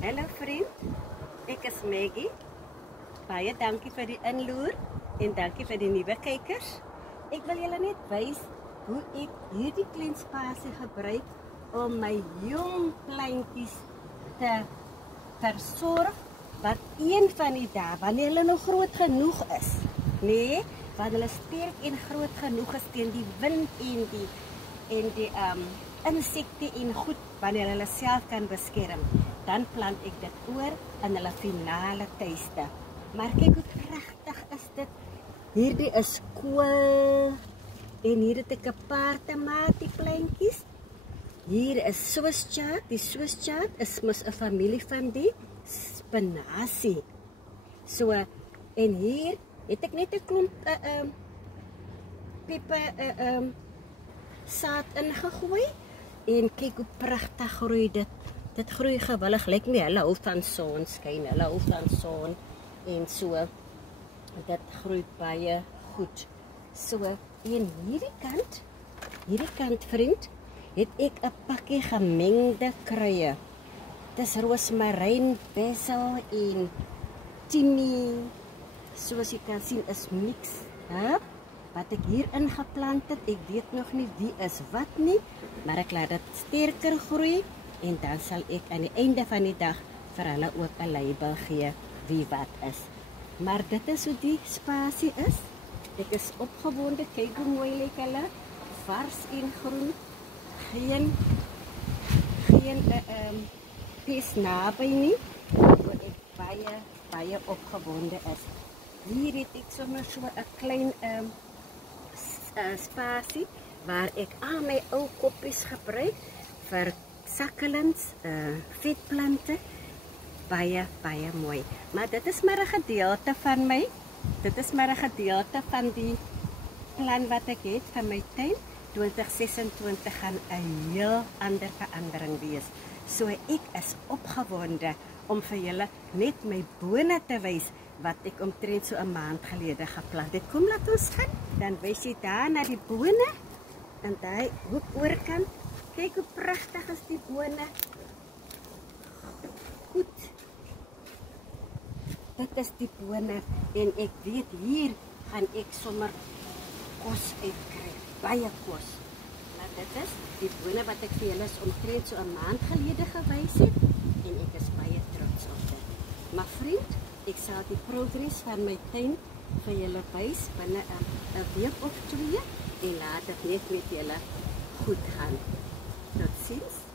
Hallo vriend, ek is Maggie. Baie dankie vir die inloer en dankie vir die nuwe kykers. Ek wil julle net wys hoe ek hierdie klein spasie gebruik om my jong plantjies te versorg wat een van die dae, wanneer hulle nog groot genoeg is, nee, wanneer hulle sterk en groot genoeg is teen die wind en die insekte en goed, wanneer hulle self kan beskerm, dan plant ek dit oor in hulle finale tuiste. Maar kyk hoe pragtig is dit. Hierdie is kool en hier het ek 'n paar tomatieplantjies. Hier is Swiss chard. Die Swiss chard is mos 'n familie van die spinasie. So, en hier het ek net 'n klomp peper saad ingegooi en kyk hoe pragtig groei dit. Dit groei gewillig, lyk nie hulle hou van sonskyn, hulle hou van son en so. Dit groei baie goed. So, en hierdie kant vriend, het ek 'n pakkie gemengde kruie. Dis roosmaryn, basil en timie. Soos jy kan sien is mix, hè? Wat ek hier ingeplant het, ek weet nog nie wie is wat nie, maar ek laat dit sterker groei en dan sal ek aan die einde van die dag vir hulle ook 'n label gee wie wat is. Maar dit is hoe die spasie is. Ek is opgewonde, kyk hoe mooi lyk hulle, vars en groen, geen pes naby nie, so ek baie opgewonde is. Hier het ek sommer so 'n klein spasie waar ek al my ou koppies gebruik vir succulents, vetplante. Baie mooi. Maar dit is maar 'n gedeelte van my. Dit is maar 'n gedeelte van die plan wat ek het vir my tuin. 2026 gaan 'n heel ander verandering wees. So ek is opgewonde om vir julle net my bone te wys wat ek omtrent so 'n maand gelede geplant het. Kom laat ons gaan. Dan wys jy daar na die bone en daai hoek oorkant. Kyk hoe pragtig is die bone. Goed. Dit is die bone en ek weet hier gaan ek sommer kos uitkry. Baie kos. Maar dit is die bone wat ek vir julle omtrent so 'n maand gelede gewys het en ek is baie trots op dit. Maar vriend, ek sal die progress van my tuin vir julle wys binne 'n week of 2 en laat dit net met julle goed gaan. Tot ziens.